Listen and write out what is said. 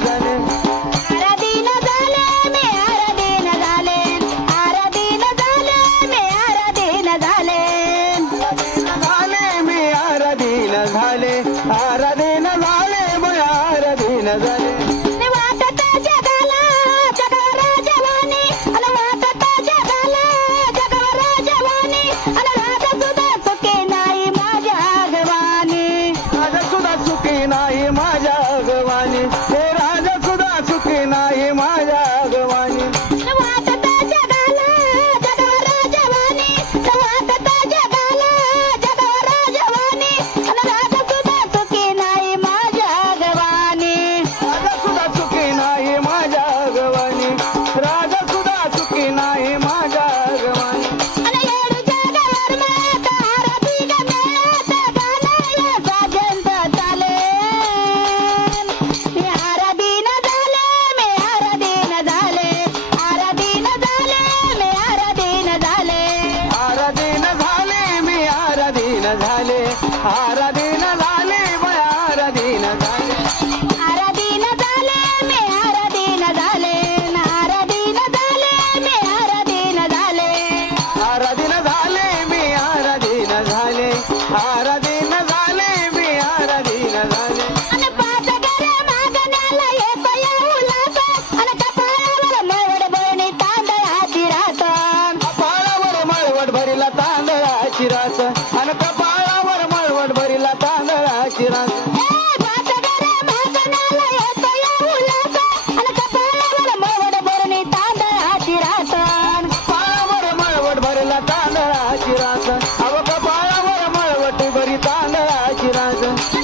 dale. ಆರ राजा